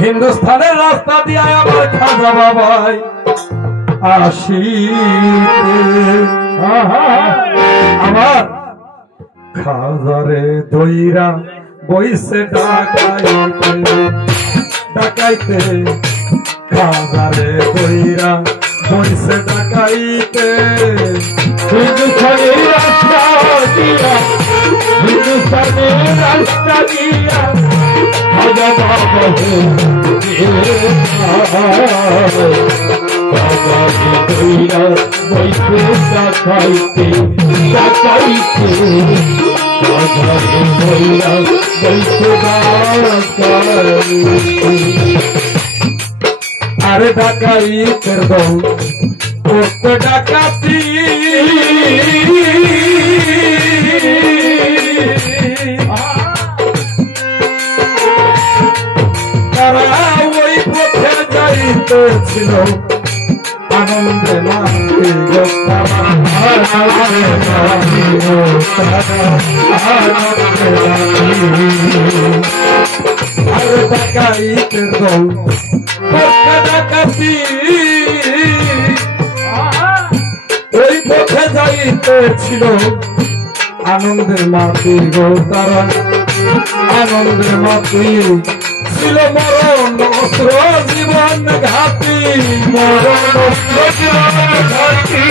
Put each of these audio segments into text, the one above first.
হিন্দুস্তানের রাস্তা দিয়ে আমার খাজা বাবাই আসিতে আমার খাজারে দইরা বইসে ডাকাইতে ডাকাইতে খাজারে দইরা বইসে ডাকাইতে হিন্দুস্তানের রাস্তা দিয়া হিন্দুস্তানের রাস্তা দিয়া খাজা বাবা দইরা বইসে ডাকাইতে ডাকাইতে আরে ডাকাইতের দল করতে ডাকাতি তারা ওই পথে যাইতেছিল আনন্দে মানতে আরে ডাকাইতের দল ডাকাতি ওই পথে যাইতেছিল আনন্দের মাটি গো তারা আনন্দের মাটি ছিল মরণ অস্ত্র জীবন ঘাতি মরণ অস্ত্র জীবন ঘাতি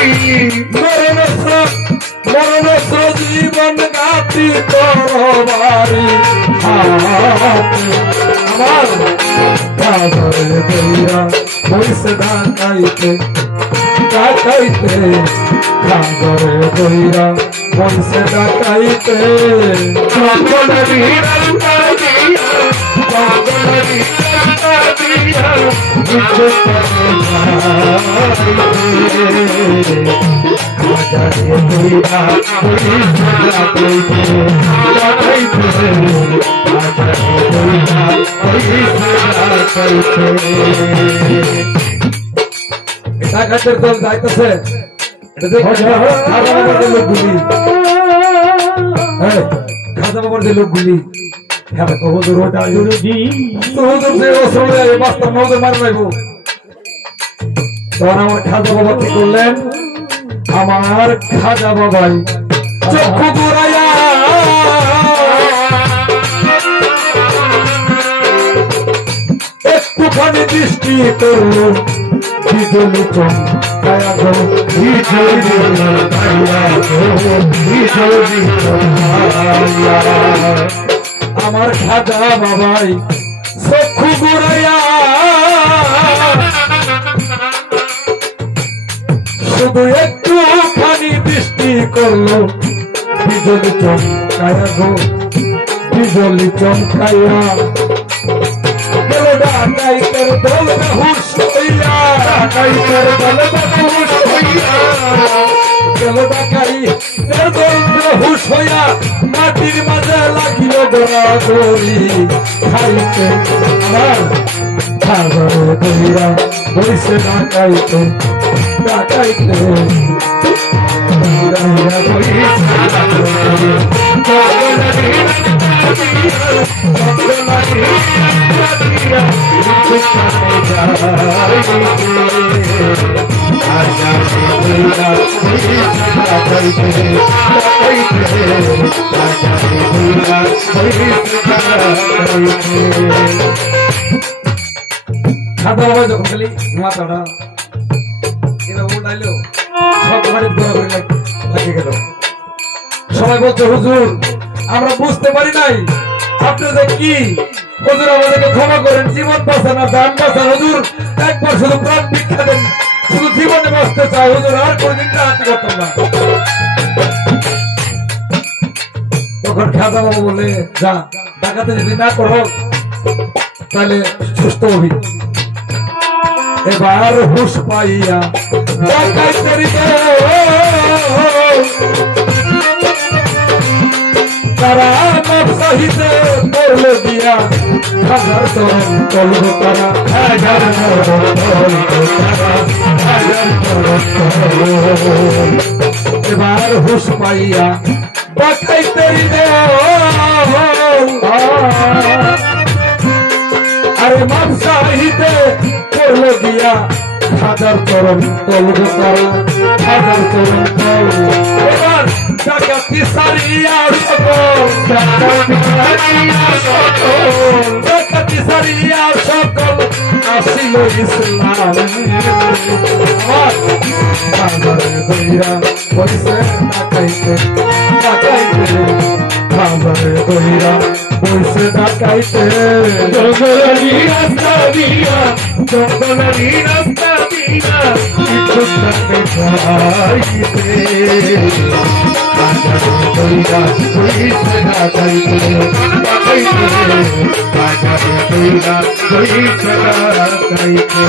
মরণ অস্ত্র জীবন ঘাতি তরবারি আমার খাজারে দইরা বইসে ডাকাইতে ডাকাইতে খাজারে দইরা বইসে ডাকাইতে ডাকাতের দল যাইতেছে খাজা বাবার যে লোকগুলি তখন আমার খাজা বাবা কি করলেন আমার খাজা বাবাই চক্ষু ঘুরাইয়া একটুখানি দৃষ্টি করল বিজলি চমকায়া গো বিজলি আমার খাজা বাবাই চক্ষু ঘুরাইয়া শুধু একটুখানি দৃষ্টি করলো বিজলি চমকায়া গো বিজলি চমকাইয়া গেল ডাকাইতের দল বেহুশ হইয়া ডাকাইতের দল বেহুশ হইয়া গেল ডাকাইতের দল বেহুশ হইয়া মাটির মাঝে লাগিল দৌড়াদৌড়ি খাইতে আমার খাজারে দইরা বইসে ডাকাইতে ডাকাইতে খাতা বাবা যখন খালি মাথাটা এভাবে উঠাইলো সব বাড়ির ঘোরাঘুরি লাগিয়ে গেল। সবাই বলছে হুজুর আমরা বুঝতে পারি নাই আপনি যে কি হুজুর আমাদেরকে ক্ষমা করেন জীবন বাঁচান না জান বাঁচান হুজুর একবার শুধু প্রাণ ভিক্ষা দেন শুধু জীবনে বাঁচতে চাই হুজুর আর কোনদিন রাহাতি করতাম না। তখন খাজা বাবু বলে যা ডাকাতে যদি না করো তাহলে সুস্থ হবি। এবার হুশ পাইয়া তারা নবসাহিতে করল দিয়া হাজার চরণ করল তারা হাজার এবার হুশ পাইয়া ডাকাইতে আরে মাপ চাহিতে করলো গিয়া হাজার চরণ তল গো তারা হাজার চরণ তল এবার ডাকাতি সারিয়া সকল ডাকাতি সারিয়া সকল আসিল ইসলাম বাজারে দইরা পয়সা ডাকাইতে ডাকাইতে বাজারে দইরা পয়সা ডাকাইতে জঙ্গলের রাস্তা দিয়া জঙ্গলের রাস্তা দিয়া ইচ্ছুকতাকে খাইতে বাজারে দইরা পয়সা ডাকাইতে ডাকাইতে বাজারে দইরা পয়সা ডাকাইতে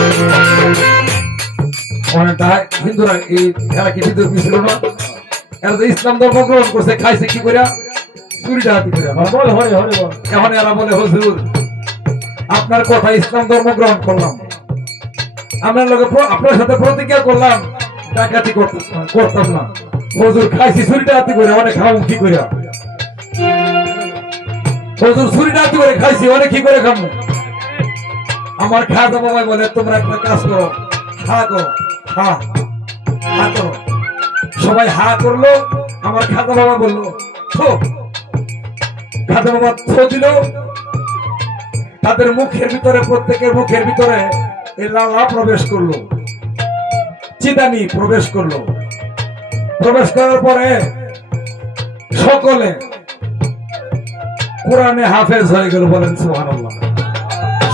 অনেকটা হিন্দুরা এই খেলা কি ভিতরে ছিল না এরা যে ইসলাম ধর্ম গ্রহণ করছে খাইছে কি করে চুরি ডাকাতি করে এখন এরা বলে হুজুর আপনার কথা ইসলাম ধর্ম গ্রহণ করলাম আপনার লোকে আপনার সাথে প্রতিজ্ঞা করলাম ডাকাতি করতাম না হুজুর খাইছি চুরি ডাকাতি করে অনেক খাবো কি করে হুজুর চুরি ডাকাতি করে খাইছি অনেক কি করে খাবো আমার খাওয়া বাবাই বলে তোমরা একটা কাজ করো হা করো হা হা করো সবাই হা করলো আমার খাতা বাবা বললো থো খাতা বাবা থো দিল তাদের মুখের ভিতরে প্রত্যেকের মুখের ভিতরে এই লালা প্রবেশ করলো চিদানি প্রবেশ করলো প্রবেশ করার পরে সকলে কোরআনে হাফেজ হয়ে গেল বলেন সুবহানাল্লাহ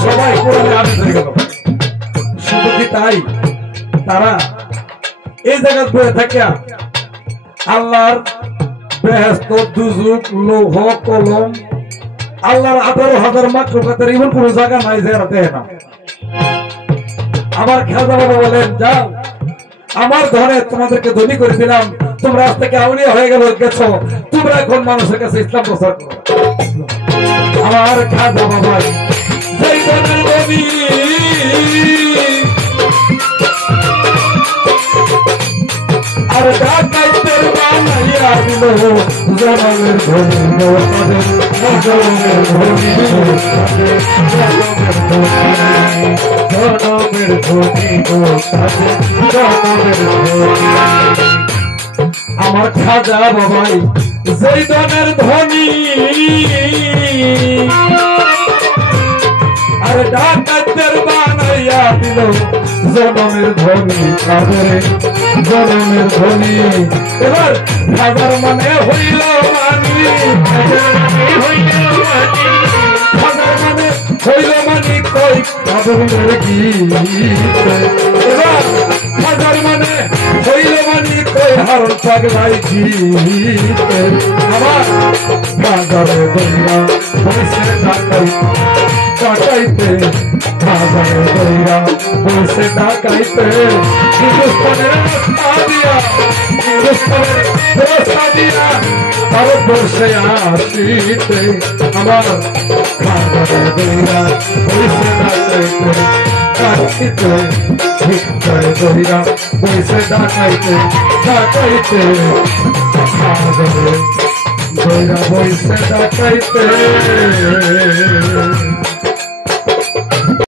সবাই কোরআনে হাফেজ হয়ে গেল শুধু কি তাই তারা এই জায়গা বয়ে থাকিয়া আল্লাহর বেহেশত দুজুক লৌহ কলম আল্লাহর ১৮,০০০ মাকলুকাতের এমন কোন জায়গা নাই যে এরা দেয় না আমার খাজা বাবা বলেন যাও আমার ধরে তোমাদেরকে ধনী করে দিলাম তোমরা আজ থেকে আউলিয়া হয়ে গেছো তোমরা এখন মানুষের কাছে ইসলাম প্রচার করো আমার খাজা বাবা যেই ধরনের নবী আর ডাকাইতের বানাইয়া দিল জনমের ধনী নওয়াজের জনমের ধনী জনমের ধনী জনমের ধনী আমার খাজা বাবাই যেই ধনের ধনী আর ডাকাইতের বানাইয়া দিল জনমের ধনী কাবরে জনমের ধনী এবার হাজার মানে হইল মানি হাজার মানে হইল মানি কই কাবরের গীত এবার হাজার মানে হইল মানি কই হারণ পাগলাই গীত আমার বাজারে দইরা বসে ডাকাইতে বাজারে দইরা বসে ডাকাইতে হিন্দুস্তানের রাস্তা দিয়া হিন্দুস্তানের রাস্তা দিয়া ভারতবর্ষে আসিতে আমার বাজারে দইরা বসে ডাকাইতে ডাকাইতে ভিক্ষায় দইরা বসে ডাকাইতে ডাকাইতে বাজারে দইরা বসে ডাকাইতে